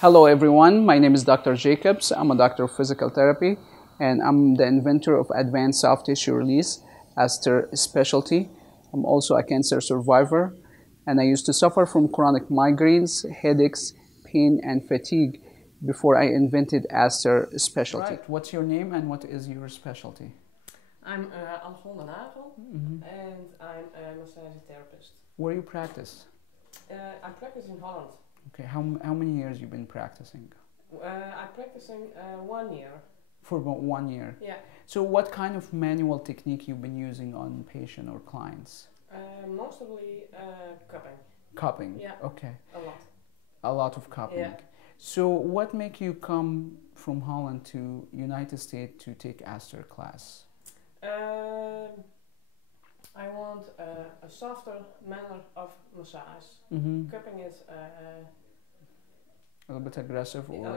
Hello everyone, my name is Dr. Jacobs. I'm a doctor of physical therapy and I'm the inventor of advanced soft tissue release ASTR specialty. I'm also a cancer survivor and I used to suffer from chronic migraines, headaches, pain and fatigue before I invented ASTR specialty. Right. What's your name and what is your specialty? I'm Holland and I'm a massage therapist. Where you practice? I practice in Holland. Okay, how many years you been practicing? I'm practicing 1 year. For about 1 year? Yeah. So what kind of manual technique you've been using on patient or clients? Mostly cupping. Cupping? Yeah. Okay. A lot. A lot of cupping. Yeah. So what make you come from Holland to United States to take ASTR class? I want a softer manner of massage. Cupping is a little bit aggressive, or a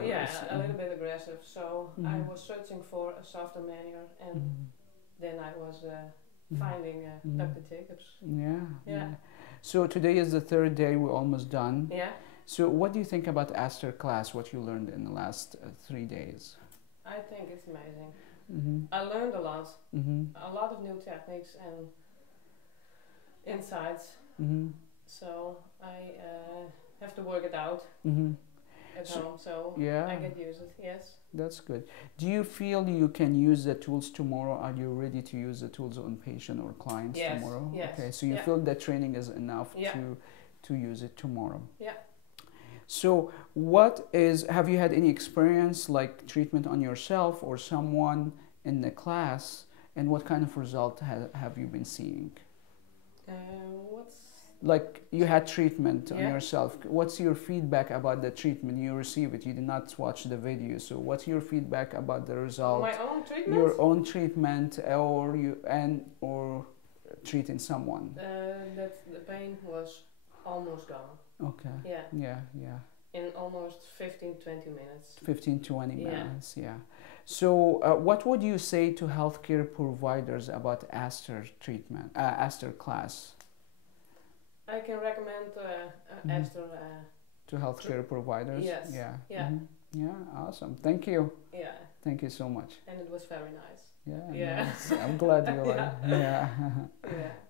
little bit aggressive. So I was searching for a softer manner, and then I was finding Dr. Jacobs. Yeah. So today is the third day. We're almost done. Yeah. So what do you think about ASTR class? What you learned in the last 3 days? I think it's amazing. I learned a lot. A lot of new techniques and insights. So I have to work it out at home, so I get used it. Yes. That's good. Do you feel you can use the tools tomorrow? Are you ready to use the tools on patient or clients tomorrow? Yes. Okay, so you feel that training is enough to use it tomorrow? Yeah. So have you had any experience like treatment on yourself or someone in the class, and what kind of result have you been seeing? Like you had treatment on yourself. What's your feedback about the treatment you received? You did not watch the video, so what's your feedback about the result? My own treatment? Your own treatment, or treating someone? That the pain was almost gone. Okay. Yeah. In almost 15-20 minutes. 15-20 minutes, yeah. So what would you say to healthcare providers about ASTR treatment, ASTR class? I can recommend ASTR to healthcare providers. Yes. Yeah. Yeah. Awesome. Thank you. Yeah. Thank you so much. And it was very nice. Yeah. Nice. I'm glad you like.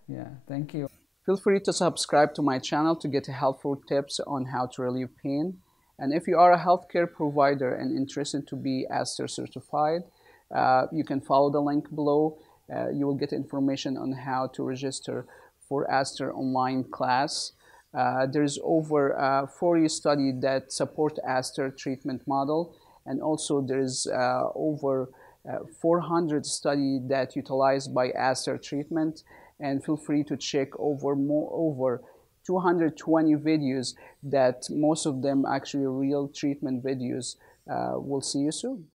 Yeah. Thank you. Feel free to subscribe to my channel to get helpful tips on how to relieve pain. And if you are a healthcare provider and interested to be ASTR certified, you can follow the link below. You will get information on how to register for ASTR online class. There's over 40 studies that support ASTR treatment model, and also there's over 400 studies that utilize by ASTR treatment. And feel free to check over 220 videos that most of them actually real treatment videos. We'll see you soon.